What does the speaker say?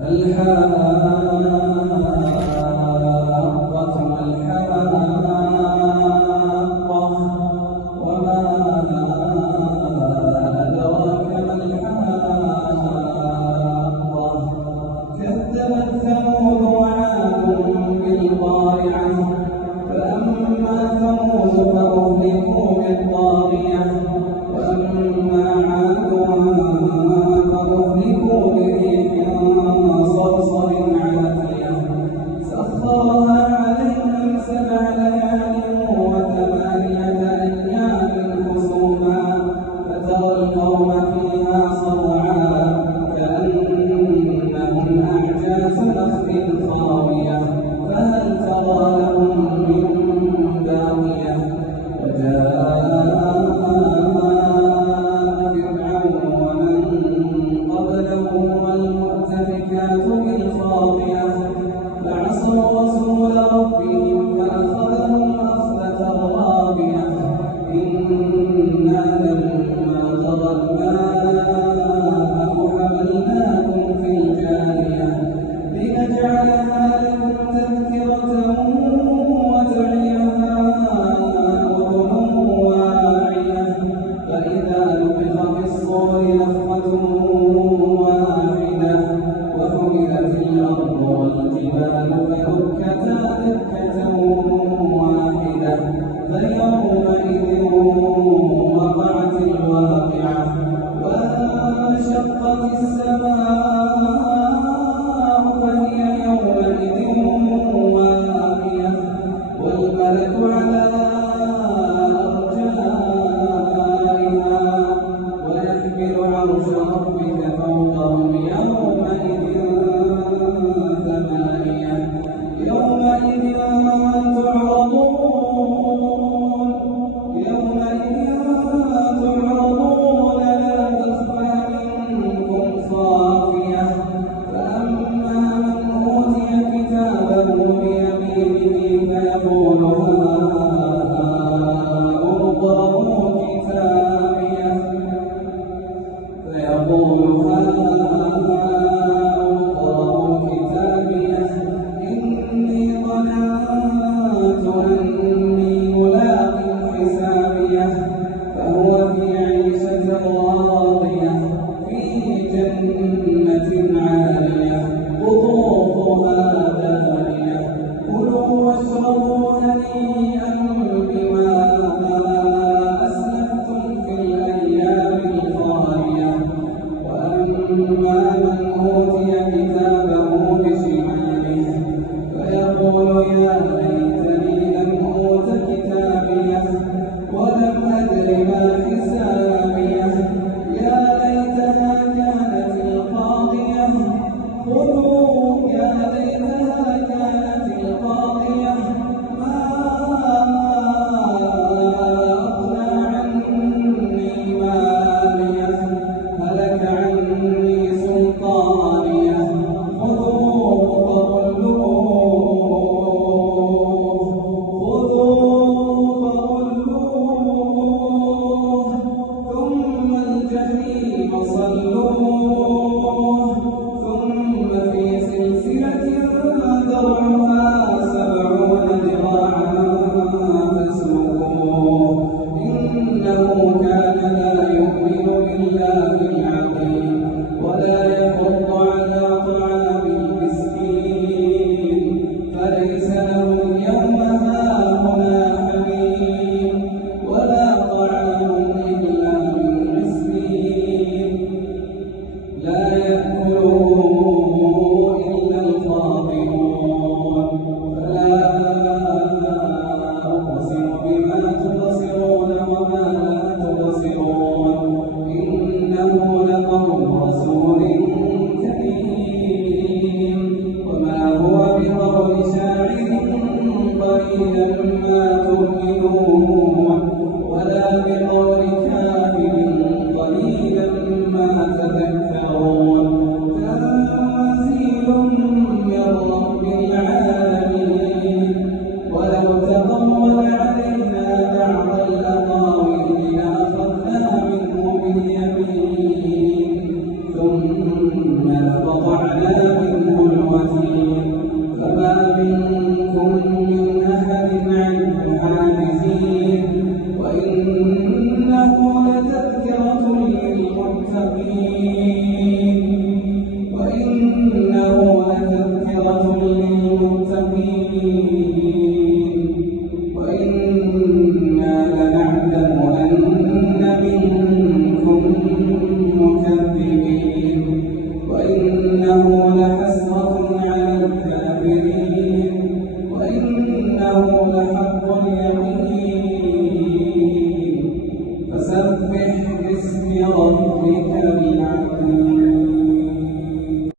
الحاقة ما الحاقة وما أدراك ما الحاقة كذبت ثمود وعاد بالقارعة فأما ثمود فأهلكوا بالطاغية وأما عاد فأهلكوا بريح صرصر عاتية سخرها عليهم 7 ليال و8 أيام حسوما فترى القوم فيها صرعا كأنهم أعجاز نخل خاوية فهل ترى لهم من باقية وجاء فرعون ومن قبله والمؤتفكات بالخاطئة فعصوا رسول ربهم فأخذهم أخذة رابية إنا لما طغى الماء حملناكم في الجارية لنجعلها لكم تذكرة وتعيها أذن واعية فإذا نفخ في الصور نفخة واحدة وحملت الأرض والجبال فدكتا دكة واحدة فيومئذ وقعت الواقعة وانشقت السماء فهي يومئذ واهية والملك على أرجائها ويحمل عرش ربك فوقهم يومئذ 8 يومئذ تعرضون لا تخفى منكم خافية فأما من أوتي كتابه بيمينه فيقول هاؤم اقرءوا كتابيه إني ظننت أني ملاق حسابيه فهو في عيشة راضية في جنة عالية قطوفها دانية كلوا واشربوا هنيئا بما أسلفتم في الأيام الخالية وأما من أوتي كتابه بشماله فيقول يا ليتني لم أوت كتابيه ولم أدر ما حسابيه يا ليتها كانت القاضية خذوا يا ليتها كانت القاضية ما أغنى عني ماليه هلك عني سلطانيه خذوه فغلوه ثم الجحيم صلوه ثم في سلسلة ذرعها 70 ذراعا فاسلكوه إنه كان لا يؤمن بالله العظيم ولا يحض على طعام المسكين فليس له اليوم هاهنا حميم ولا طعام إلا من غسلين لا يأكل